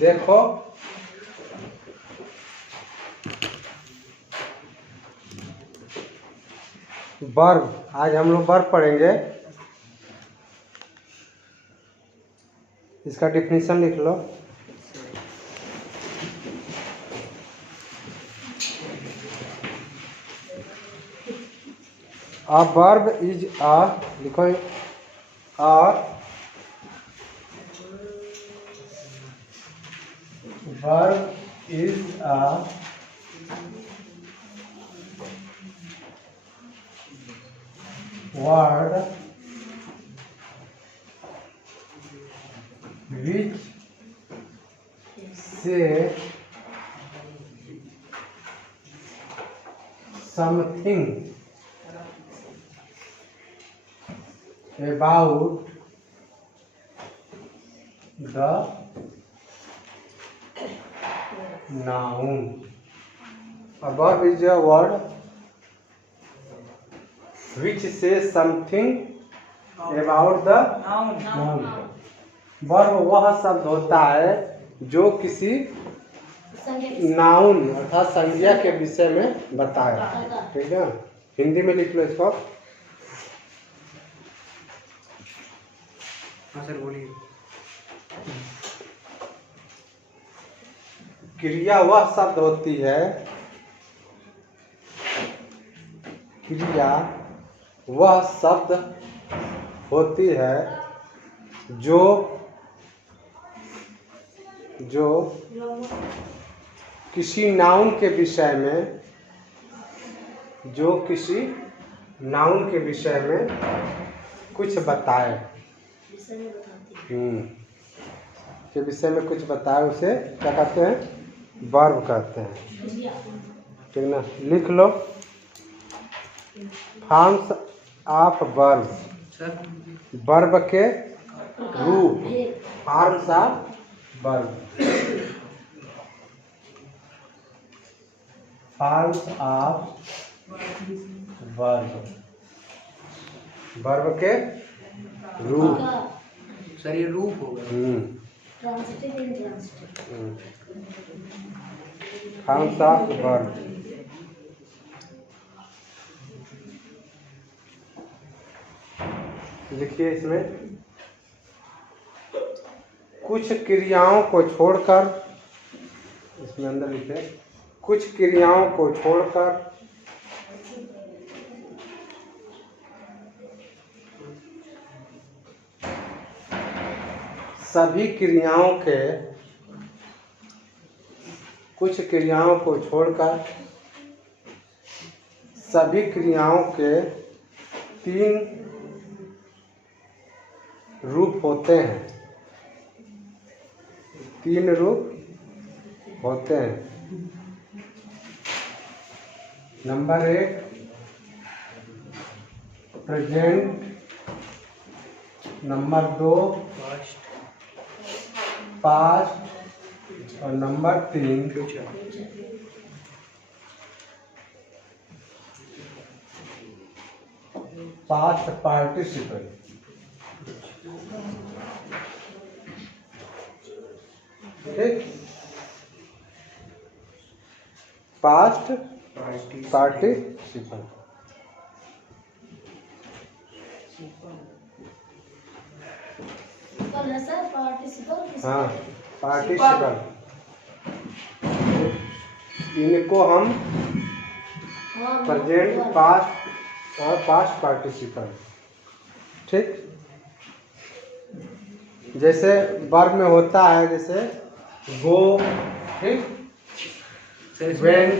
देखो वर्ब, आज हम लोग वर्ब पढ़ेंगे। इसका डिफिनीशन लिख लो। A verb is a, लिखो, a verb is a word which say something about the noun. A verb is a word which says something about the noun. Verb वह शब्द होता है जो किसी नाउन अर्थात संज्ञा के विषय में बताए। ठीक है, हिंदी में लिख लो इसको। हाँ सर बोलिए। क्रिया वह शब्द होती है, क्रिया वह शब्द होती है जो किसी नाउन के विषय में, जो किसी नाउन के विषय में कुछ बताए, के विषय में कुछ बताए, उसे क्या कहते हैं? वर्ब कहते हैं। ठीक ना, लिख लो। फॉर्म्स ऑफ वर्ब, वर्ब के रूप। Forms of verb, forms of verb, verb के रूप। सर ये रूप होगा। Forms of verb. लिखिए इसमें, कुछ क्रियाओं को छोड़कर, इसमें अंदर लिखे, कुछ क्रियाओं को छोड़कर सभी क्रियाओं के, कुछ क्रियाओं को छोड़कर सभी क्रियाओं के 3 रूप होते हैं। 3 रूप होते हैं। नंबर 1 प्रेजेंट, नंबर 2 पास्ट और नंबर 3 पास्ट पार्टिसिपल। ठीक, पास्ट पार्टिसिपल। हाँ, पार्टिसिपल। इनको हम प्रेजेंट, पास्ट और पास्ट पार्टिसिपल। ठीक, जैसे वर्ब में होता है, जैसे गो, ठीक, वेंट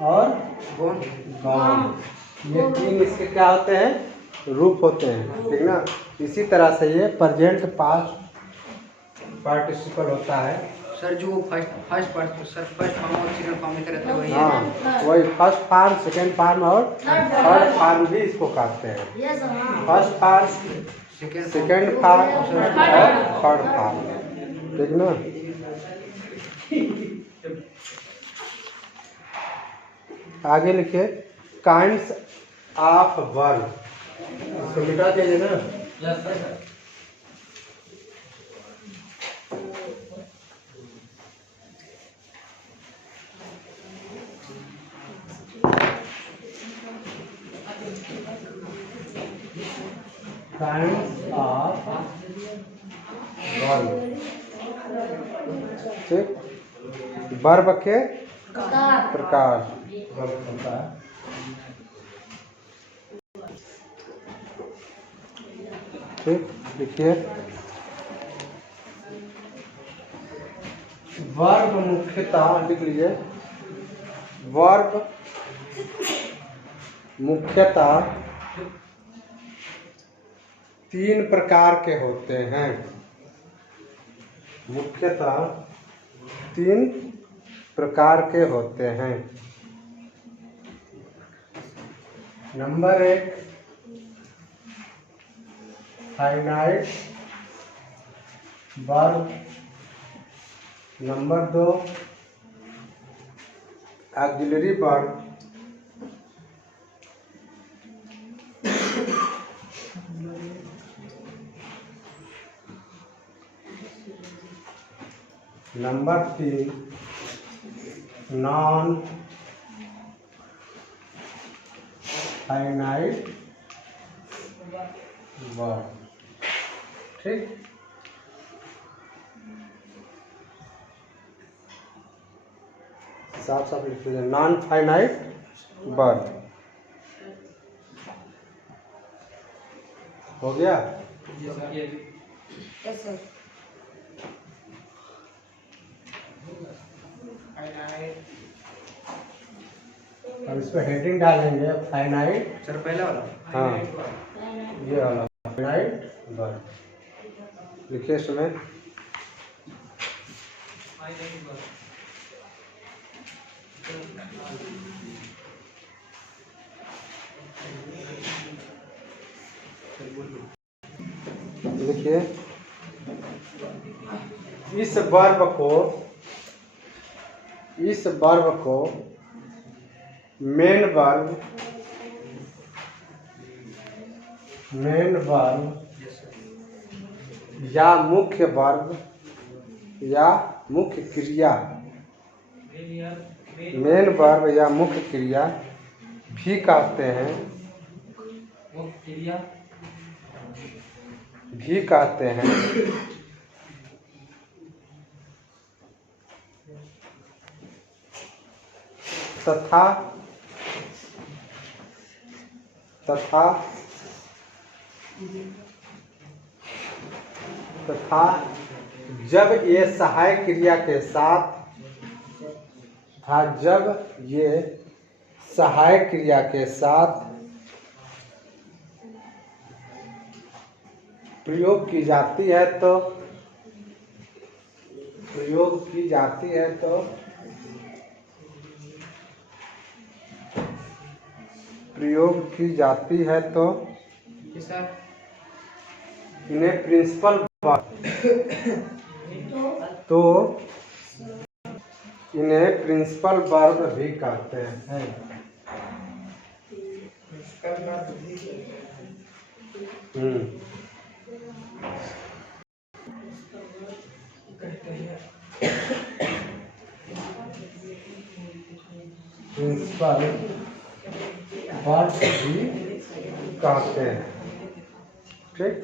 और गॉन। ये 3 इसके क्या होते हैं? रूप होते हैं। ठीक ना, इसी तरह से ये प्रेजेंट, पास्ट पार्टिसिपल होता है। सर जो फर्स्ट फॉर्म और सेकंड फॉर्म में रहता है वही। हाँ, वही फर्स्ट फॉर्म, सेकंड फॉर्म और थर्ड फॉर्म भी इसको कहते हैं। फर्स्ट फॉर्म, सेकंड फॉर्म और थर्ड फॉर्म। ठीक ना, आगे लिखिए, काइंड्स ऑफ वर्ब। इसको मिटा दीजिए ना। Kind of verb. ठीक, वर्ब के प्रकार। वर्ब होता है। ठीक, देखिए वर्ब मुख्यतः लिख लीजिए। वर्ब मुख्यतः 3 प्रकार के होते हैं। मुख्यतः 3 प्रकार के होते हैं। Number 1 finite verb. Number 2 auxiliary verb. Number 3 non finite verb. ठीक, साफ साफ लिख लीजिए, नॉन फाइनाइट वर्ब। हो गया। अब इस पर हेडिंग डालेंगे फाइनाइट। सर पहला वाला। हाँ, ये वाला फाइनाइट वर्ब लिखिए इसमें। लिखिए इस वर्ब को मेन वर्ब या मुख्य वर्ब या मुख्य क्रिया, मेन वर्ब या मुख्य क्रिया भी कहते हैं। तथा जब ये सहायक क्रिया के साथ प्रयोग की जाती है तो इन्हें प्रिंसिपल वर्ब भी कहते हैं। प्रिंसिपल वर्ब भी कहते हैं। ठीक,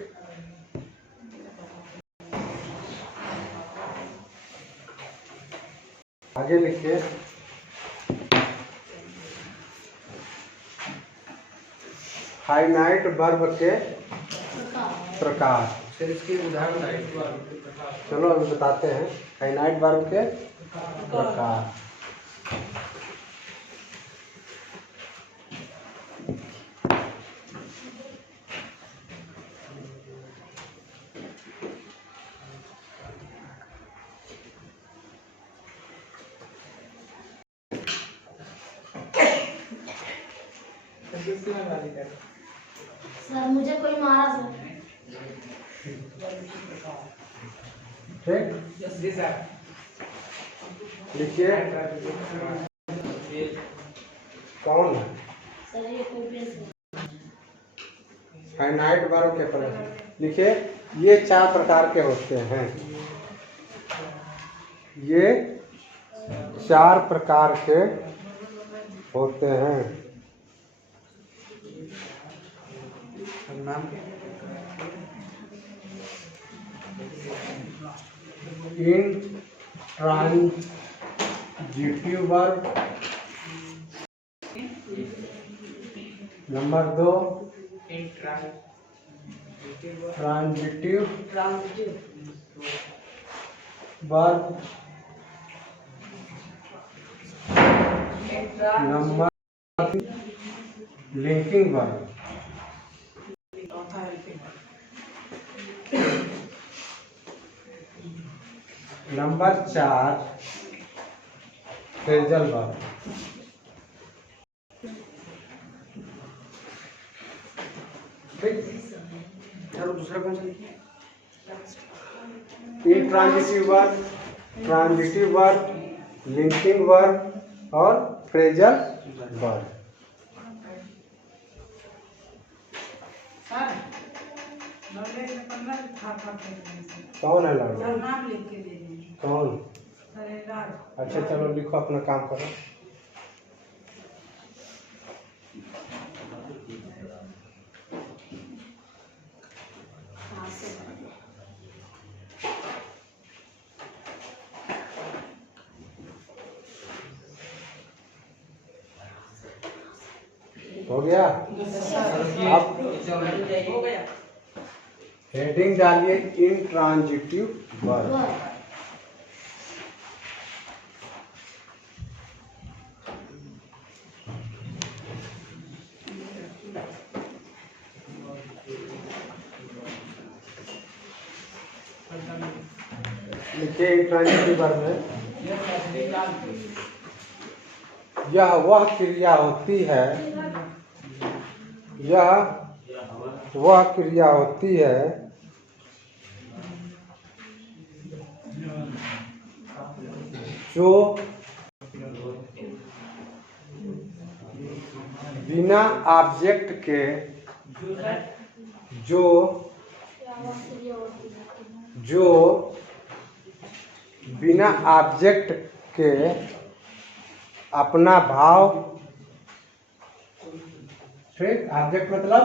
आगे लिखिए। फाइनाइट वर्ब के प्रकार। सर इसके उदाहरण चलो अभी बताते हैं फाइनाइट वर्ब के प्रकार। सर मुझे कोई मारा सर। ठीक, जी सर। लिखिए कौन है सर ये कोई प्रिंसिपल। फाइनाइट वर्ब के प्रकार लिखिए। ये 4 प्रकार के होते हैं। ये 4 प्रकार के होते हैं। अब नाम intransitive verb. Number 2 transitive verb. Number 3 linking verb. Number 4 phrasal verb. ठीक। और दूसरा कौन सा लिखिए? Intransitive verb, transitive verb, linking verb और फ्रेजल वर्ब। कौन है लड़का? कौन? अच्छा चलो लिखो, अपना काम करो। हो गया? अब हेडिंग डालिए इंट्रांजिटिव वर्ब। लिखिए इंट्रांजिटिव वर्ब में यह वह क्रिया होती है, यह वह क्रिया होती है जो बिना ऑब्जेक्ट के जो बिना ऑब्जेक्ट के अपना भाव, ठीक, ऑब्जेक्ट मतलब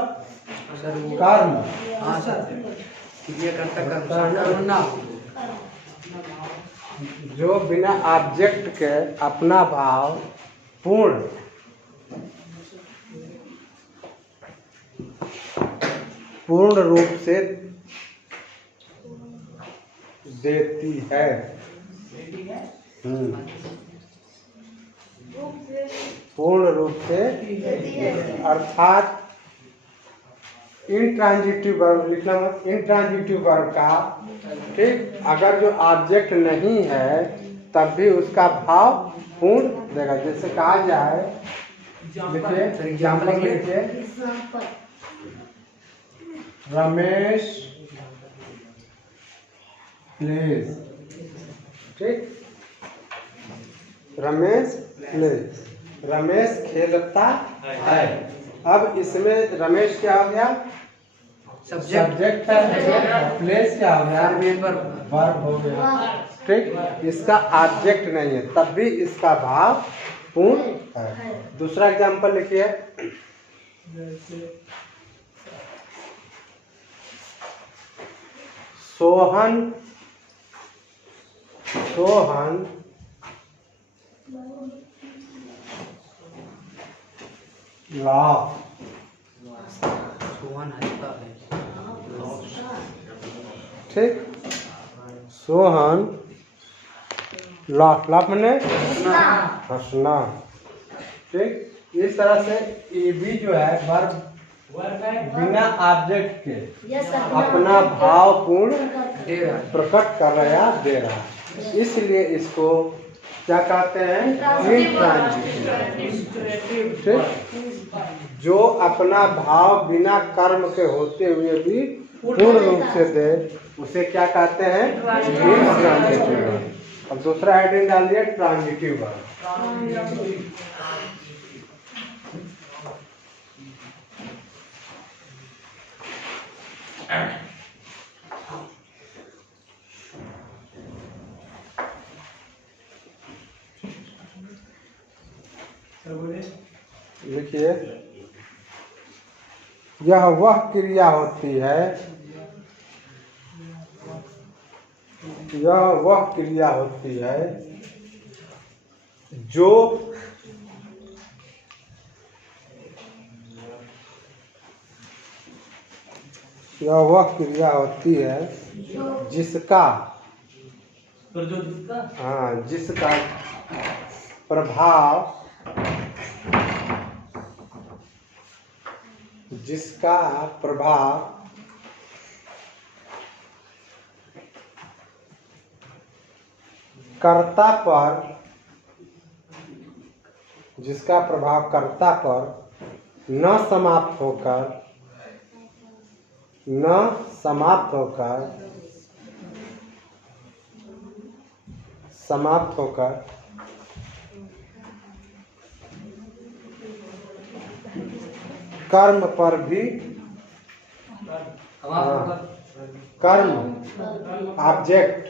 कर्म, हाँ सर, ये करता कर्म ना हो। जो बिना ऑब्जेक्ट के अपना भाव पूर्ण रूप से देती है। पूर्ण रूप से अर्थात इंट्रांजिटिव वर्ब लिखना मत, इंट्रांजिटिव वर्ब का, ठीक, अगर जो ऑब्जेक्ट नहीं है तब भी उसका भाव पूर्ण देगा। जैसे कहा जाए, लिखिए एग्जाम्पल लिखिए, रमेश प्लीज, ठीक, रमेश प्लीज, रमेश खेलता है। अब इसमें रमेश क्या हो गया? सब्जेक्ट है, प्लेस क्या हो गया? वर्ब हो गया, ठीक। इसका ऑब्जेक्ट नहीं है तब भी इसका भाव पूर्ण है। दूसरा एग्जांपल लिखिए, सोहन लाफ, ठीक, सोहन लाफ, लाफ मैंने हंसना, ठीक। इस तरह से ये भी जो है वर्ब बिना ऑब्जेक्ट के अपना भाव पूर्ण प्रकट कर रहा है, दे रहा है, इसलिए इसको क्या कहते हैं? इंट्रांजिटिव, ठीक। जो अपना भाव बिना कर्म के होते हुए भी पूर्ण रूप से दे उसे क्या कहते हैं? Intransitive verb. अब दूसरा हेडिंग डाल दिया ट्रांजिटिव वर्ब। लिखिए यह वह क्रिया होती है, यह वह क्रिया होती है जो यह वह क्रिया होती है जिसका जिसका प्रभाव कर्ता पर न समाप्त होकर कर्म पर भी कर्म ऑब्जेक्ट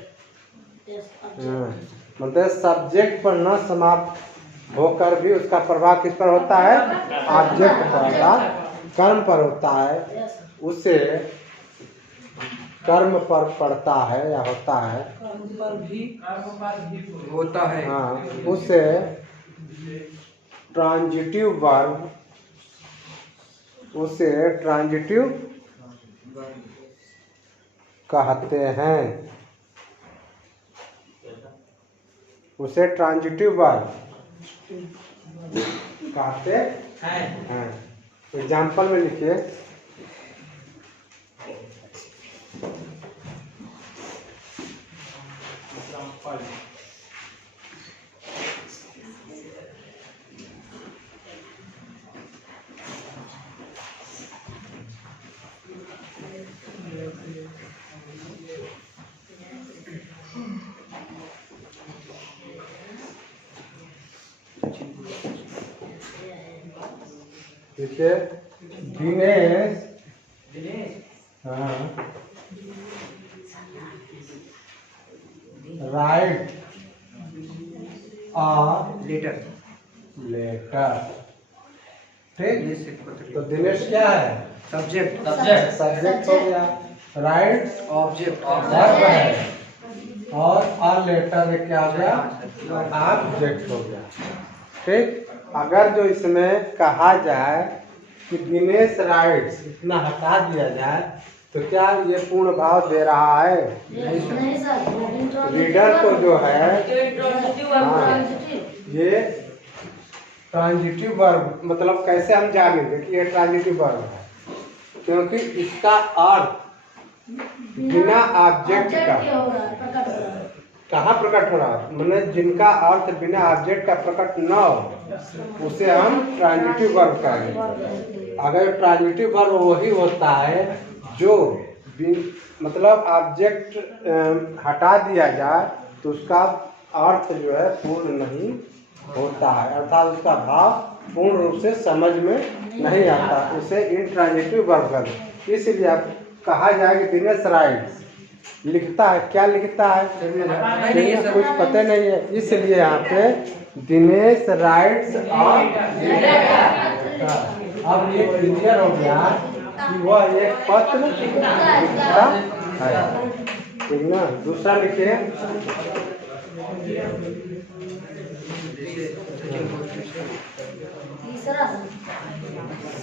मतलब सब्जेक्ट पर न समाप्त होकर भी उसका प्रभाव किस पर होता है? ऑब्जेक्ट पर अर्थात कर्म पर होता है, उसे कर्म पर पड़ता है या होता है, होता है। हाँ, उसे ट्रांजिटिव वर्ब कहते हैं। उसे ट्रांजिटिव वर्ब कहते हैं। एग्जाम्पल में लिखिए, दिनेश राइट लेटर। ठीक, तो दिनेश क्या है? सब्जेक्ट हो गया, राइट ऑब्जेक्ट वर्ब है, और लेटर में क्या हो गया? ऑब्जेक्ट हो गया। ठीक, अगर जो इसमें कहा जाए कि दिनेश राइट्स, इतना हटा दिया जाए तो क्या ये पूर्ण भाव दे रहा है? नहीं सर, रीडर को जो है ये ट्रांजिटिव वर्ब, मतलब कैसे हम जानेंगे कि ये ट्रांजिटिव वर्ब है? क्योंकि इसका अर्थ बिना ऑब्जेक्ट का कहाँ प्रकट हो रहा है? मतलब जिनका अर्थ बिना ऑब्जेक्ट का प्रकट न हो उसे हम ट्रांजिटिव वर्ब कहेंगे। अगर ट्रांजिटिव वर्ब वही होता है जो मतलब ऑब्जेक्ट हटा दिया जाए तो उसका अर्थ जो है पूर्ण नहीं होता है, अर्थात उसका भाव पूर्ण रूप से समझ में नहीं आता, उसे इंट्रांजिटिव वर्ब कहते। इसलिए आप कहा जाए कि दिनेश राइट्स लिखता है, क्या लिखता है? कुछ पता नहीं है, इसलिए यहाँ पे दिनेश राइट्स और अब ये क्लियर हो गया कि वह एक पत्र लिखता है। ठीक ना, दूसरा लिखिए,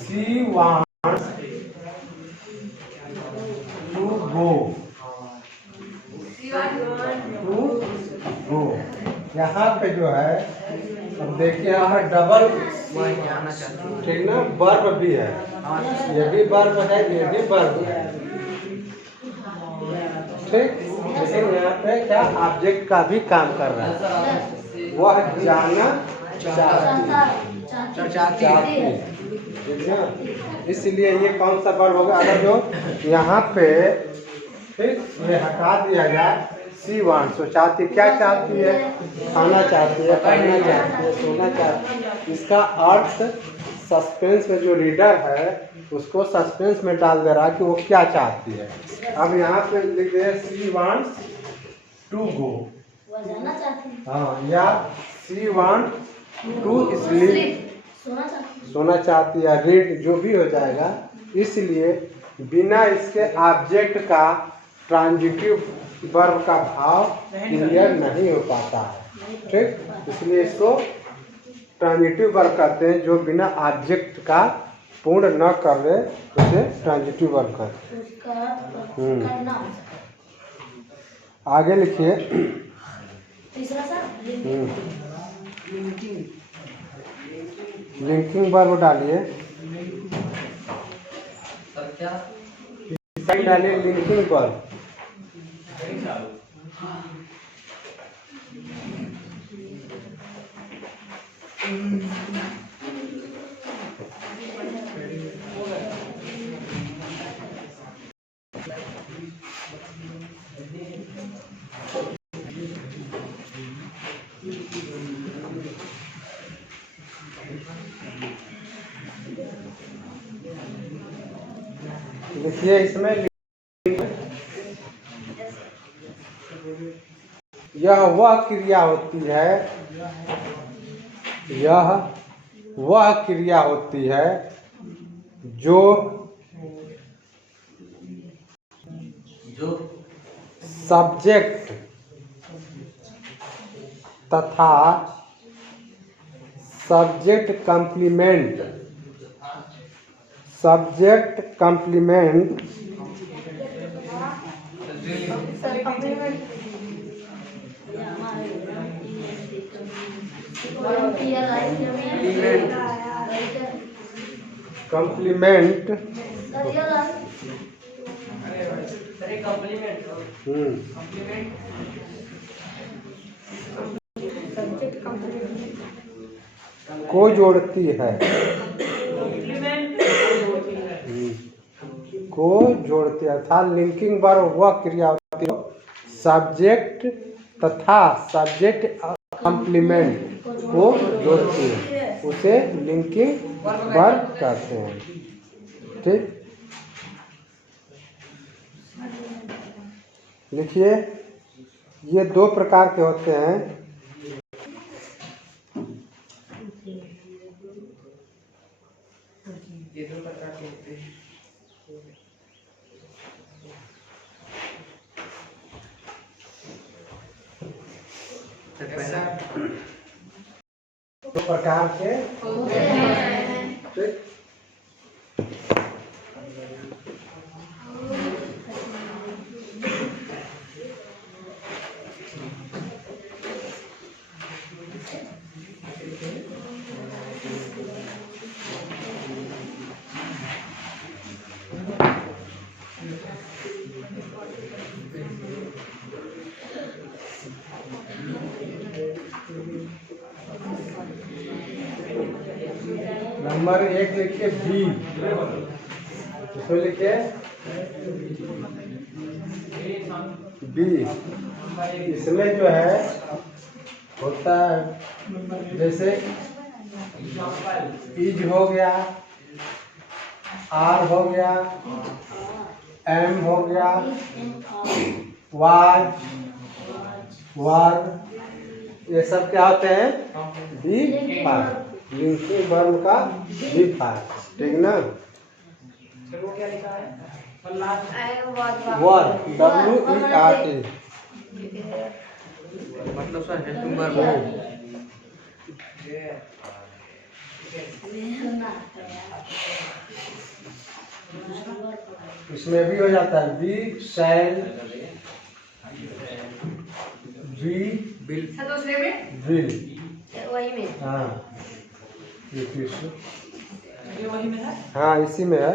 She wants to go. यहाँ पे जो है, अब देखिए यहाँ पे डबल, ठीक ना, वर्ब भी है, ये भी वर्ब है, ये भी वर्ब है। ठीक, लेकिन यहाँ पे क्या ऑब्जेक्ट का भी काम कर रहा है, वह जाना चाहती है। ठीक है, इसलिए ये कौन सा वर्ब होगा? अगर जो यहाँ पे ठीक ये हटा दिया जाए, सी वांट्स, तो चाहती, क्या चाहती है? खाना चाहती है, पढ़ना चाहती है, सोना चाहती है। इसका अर्थ सस्पेंस में जो रीडर है उसको सस्पेंस में डाल दे रहा है कि वो क्या चाहती है। अब यहाँ पे लिख दे सी वांट्स टू गो, हाँ, या सी वांट टू स्लीप, सोना चाहती है, रीड, जो भी हो जाएगा, इसलिए बिना इसके ऑब्जेक्ट का ट्रांजिटिव वर्ब का भाव क्लियर नहीं हो पाता है। ठीक, इसलिए इसको ट्रांजिटिव वर्ब कहते हैं। जो बिना ऑब्जेक्ट का पूर्ण न कर रहे उसे ट्रांजिटिव वर्ब कहते हैं। उसका करना। आगे लिखिए। तीसरा सर लिंकिंग वर्ब डालिए। सर क्या डालिए लिंकिंग वर्ब। लिखिए इसमें यह वह क्रिया होती है, यह वह क्रिया होती है जो सब्जेक्ट तथा सब्जेक्ट कंप्लीमेंट कंप्लीमेंट को जोड़ती है, को जोड़ती है। अर्थात लिंकिंग वर्ब वह क्रिया होती है सब्जेक्ट तथा सब्जेक्ट कंप्लीमेंट को जोड़ती है, उसे लिंकिंग वर्ब कहते हैं। ठीक, लिखिए ये दो प्रकार के होते हैं। ये दो प्रकार के होते हैं। दो प्रकार के ठीक? नंबर 1 लिखिए बी, इसमें लिखिए बी। इसमें जो है होता है जैसे इज हो गया, आर हो गया, एम हो गया, वाज, वर, ये सब क्या होते हैं बी पार्ट, लिंकिंग वर्ब का बी पार्ट। ठीक ना। वर्ब WERT मतलब सर हेल्पिंग वर्ब इसमें भी हो जाता है बी शैल, बी बिल दूसरे में विल। वही में हाँ ये वही में है। हाँ इसी में है।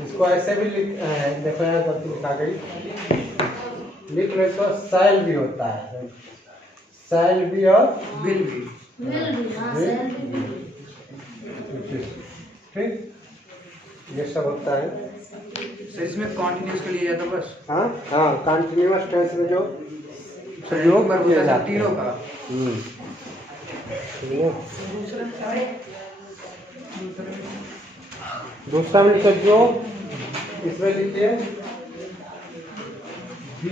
इसको ऐसे भी देखो यहाँ गलती लिखा गई, लिख लो इसको शैल भी होता है, शैल भी और बिल भी। ठीक, ये सब होता है। सर इसमें कॉन्टिन्यूस के लिए जाता बस। हाँ हाँ, कंटिन्यूअस टेंस में जो प्रयोग वर्ब होता है तीनों का। दूसरा में लिखो जो, इसमें लिखिए बी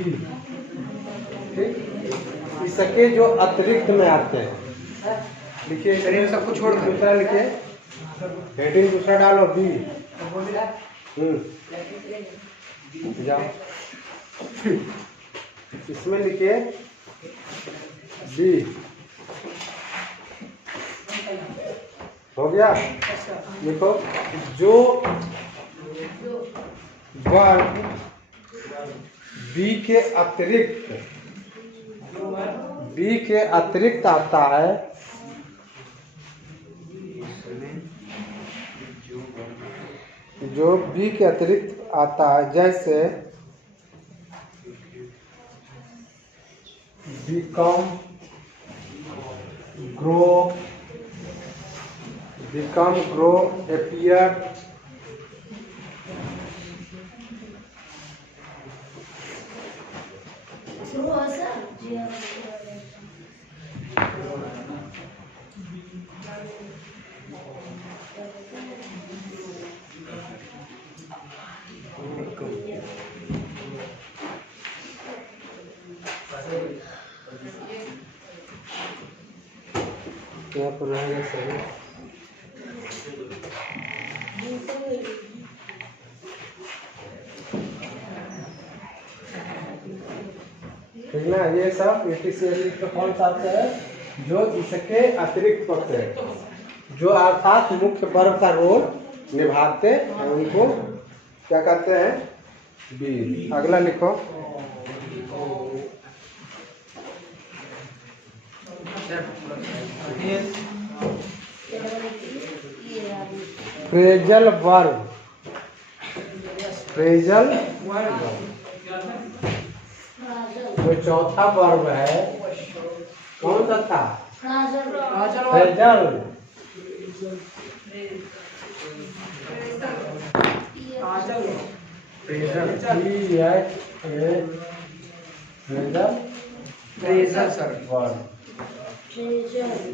ठीक। इसके जो अतिरिक्त में आते हैं, लिखिए शरीर में सबको छोड़ कर। दूसरा लिखिए, हेडिंग दूसरा डालो बी। जाओ इसमें लिखिए बी। हो गया। देखो जो वर्ग बी के अतिरिक्त आता है, जो बी के अतिरिक्त आता है, जैसे become, grow, appear, शुरू हो सर जी। यहाँ पर रहेगा सही। ठीक ना। ये सब तो कौन सा आता है, जो इसके अतिरिक्त होते हैं, जो अर्थात मुख्य वर्ग का रोल निभाते हैं, उनको क्या कहते हैं, बी। अगला लिखो, फ्रेजल वर्ब। फ्रेजल जो चौथा वर्ब है, कौन सा था, phrasal. Phrasal sir. Verb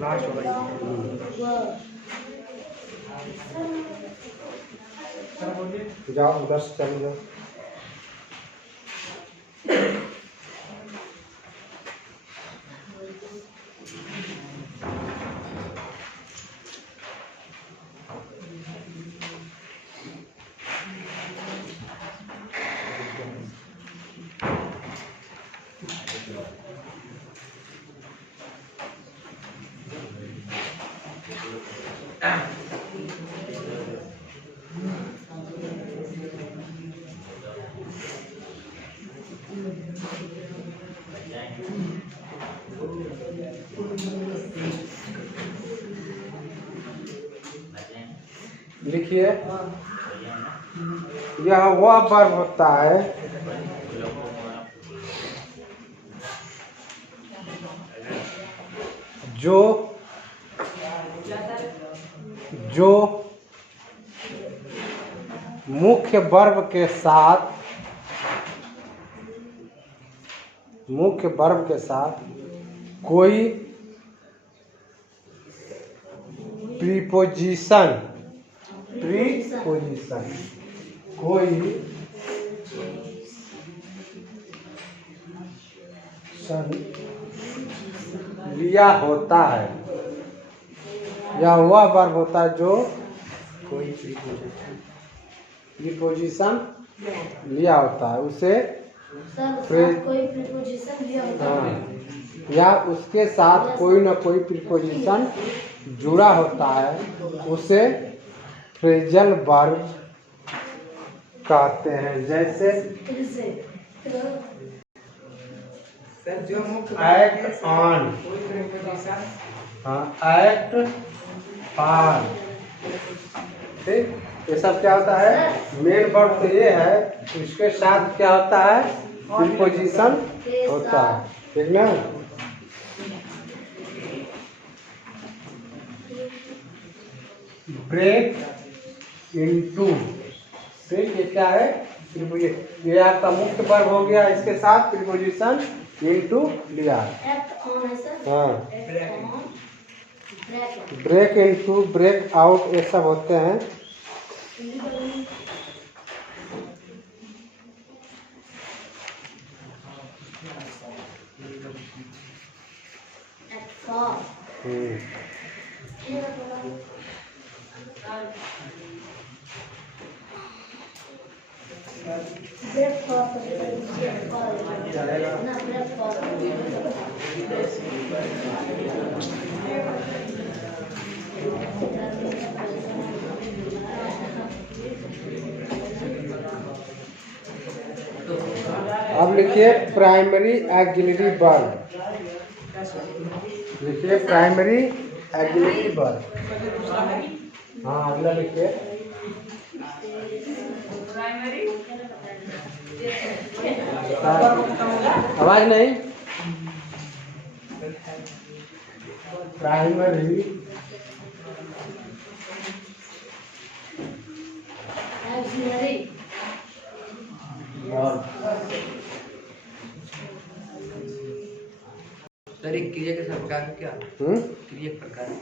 last होगा। जाओ उधर से चल जाओ। लिखिए, यह वह वर्ब होता है जो मुख्य वर्ब के साथ कोई प्रीपोजिशन लिया होता है। यह वह वर्ब होता है जो कोई प्रीपोजिशन लिया होता है, उसे कोई प्रीपोजिशन लिया होता है, या उसके साथ कोई न कोई प्रीपोजिशन जुड़ा होता है, उसे फ्रेजल वर्ब कहते हैं। जैसे एक्ट ऑन, एक्ट ऑन, ठीक। ये सब क्या होता है, मेन वर्ब तो ये है, उसके साथ क्या होता है, प्रीपोजिशन होता है, ठीक ना। ब्रेक इनटू, ठीक। ये क्या है, ये आपका मुख्य वर्ब हो गया, इसके साथ प्रीपोजिशन इनटू लिया। हाँ, ब्रेक इनटू, ब्रेक आउट, ये सब होते हैं। हाँ हम्म, अब लिखिए प्राइमरी एक्सिलरी वर्ब। लिखिए प्राइमरी एक्सिलरी वर्ब। हाँ अगला लिखिए। आवाज नहीं। Primary axillary verb. सर एक क्रिया के सब प्रकार है क्या? हम्म क्रिया के प्रकार है।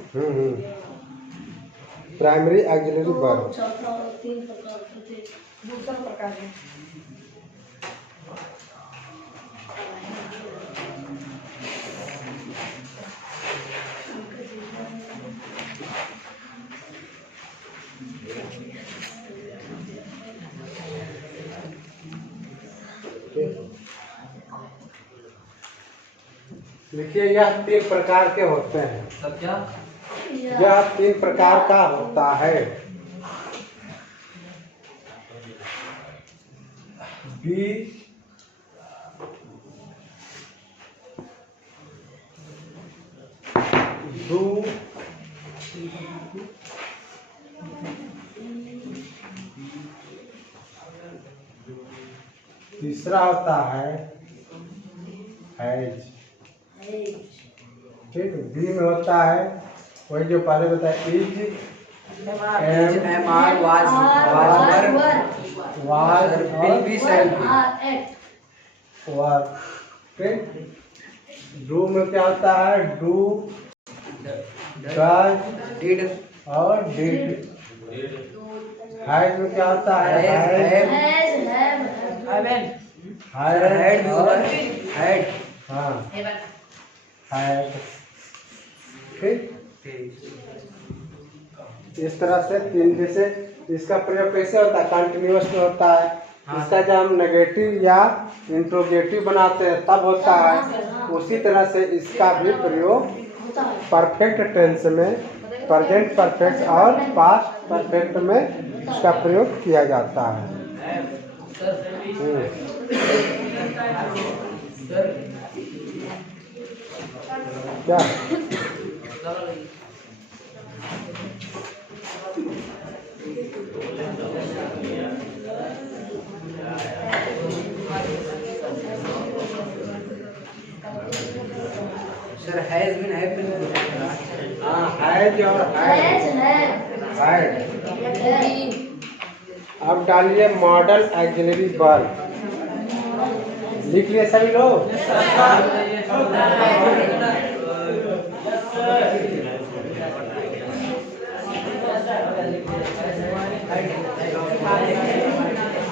Primary axillary verb. चौथा और 3 प्रकार के थे। दूसरा प्रकार है लिखिए यह 3 प्रकार के होते हैं। सब क्या? यह 3 प्रकार का होता है। बी डू तीसरा होता है हैज। ठीक। बी में होता है वही जो पहले बताया is am are was was will be shall be. Were. ठीक। डू में क्या होता है डू डज डिड और डिड। हैज में क्या होता है हैज हेड भी होगा। हेड। हाँ हैड। ठीक। इस तरह से 3 जैसे इसका प्रयोग कैसे होता है कंटिन्यूअस में होता है। इसका जब हम नेगेटिव या इंट्रोगेटिव बनाते हैं तब होता है। उसी तरह से इसका भी प्रयोग परफेक्ट टेंस में प्रेजेंट परफेक्ट और पास्ट परफेक्ट में इसका प्रयोग किया जाता है। क्या sir has been have been. हाँ हैज और हैड। अब डालिए मॉडल एक्सिलरी वर्ब। लिख लिए सभी लोग।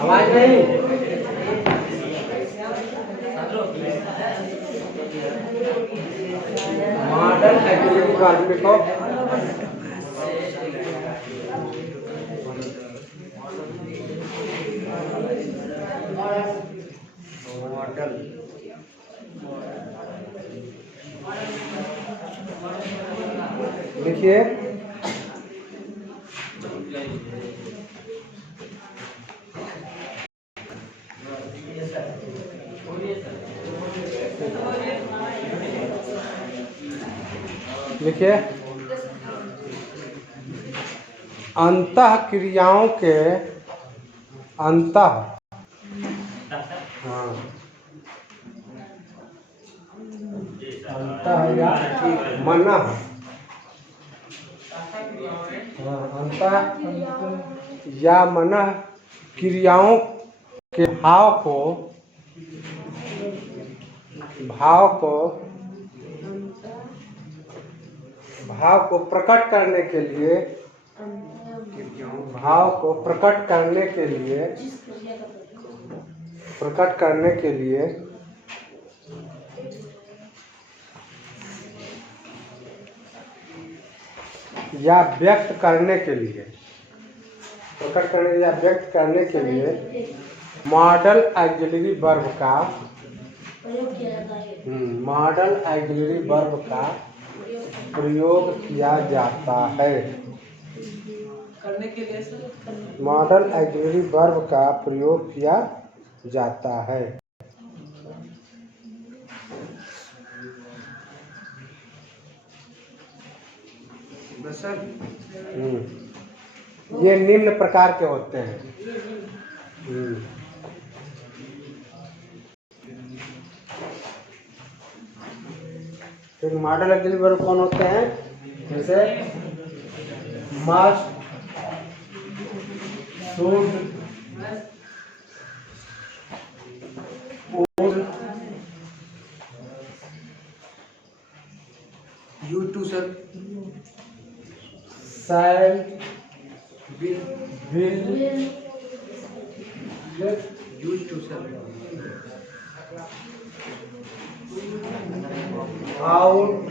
आवाज नहीं। मॉडल एक्सिलरी वर्ब लिखो। मॉडल लिखिए। लिखिए अंतः क्रियाओं के अंतः हाँ अंतः या मनः हाँ अंतः या मनः क्रियाओं के भाव को प्रकट करने के लिए या व्यक्त करने के लिए, प्रकट करने या व्यक्त करने के लिए मॉडल ऑक्सिलरी वर्ब का प्रयोग किया जाता है। मॉडल ऑक्सिलरी वर्ब का प्रयोग किया जाता है। करने के लिए सर मॉडल ऑक्सिलरी वर्ब का प्रयोग किया जाता है। बस सर ये निम्न प्रकार के होते हैं। फिर मॉडल ऑक्सिलरी वर्ब कौन होते हैं? जैसे must, should, would, you to sir shall, will will, use to sir ought,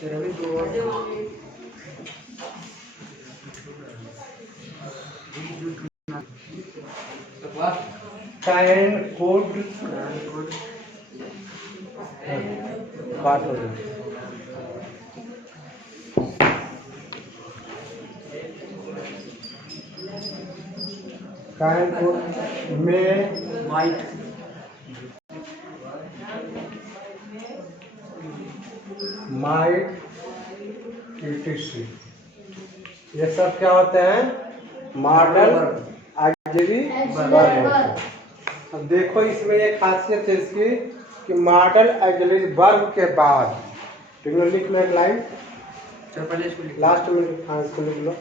sir अभी दो और कैन, कुड, बात हो गई। Can, could, may, might might, etc. ये सब क्या होते हैं? मॉडल ऑक्सिलरी वर्ब होते हैं। अब देखो इसमें एक खासियत है इसकी कि मॉडल ऑक्सिलरी वर्ब के बाद लिख लो एक लाइन सर पहले इसको लिख लास्ट में। हाँ इसको लिख लो।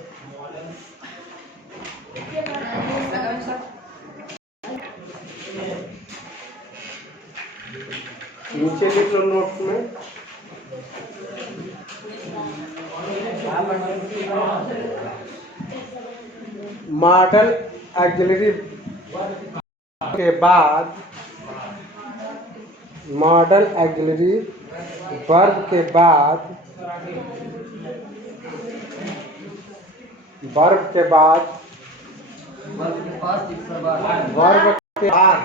नीचे लिख लो नोट्स में। मॉडल ऑक्सिलरी के बाद मॉडल ऑक्सिलरी वर्ब के बाद वर्ब के बाद वर्ब के पास जिसका बाद वर्ब के बाद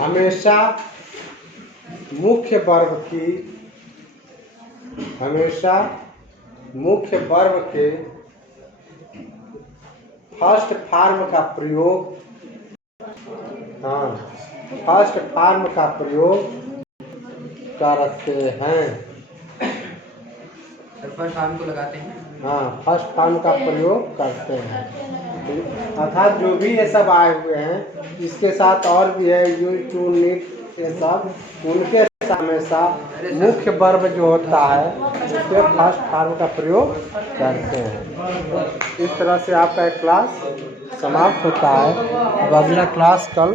हमेशा मुख्य वर्ब की हमेशा मुख्य वर्ब के फर्स्ट फॉर्म का प्रयोग फर्स्ट फॉर्म का प्रयोग करते हैं। सर फर्स्ट फॉर्म को लगाते हैं। फर्स्ट फॉर्म का प्रयोग करते हैं। अर्थात जो भी ये सब आए हुए हैं इसके साथ और भी है यू, टू, नीट, ये सब उनके साथ हमेशा मुख्य वर्ब जो होता है उसके फर्स्ट फॉर्म का प्रयोग करते हैं। इस तरह से आपका एक क्लास समाप्त होता है। अब अगला क्लास कल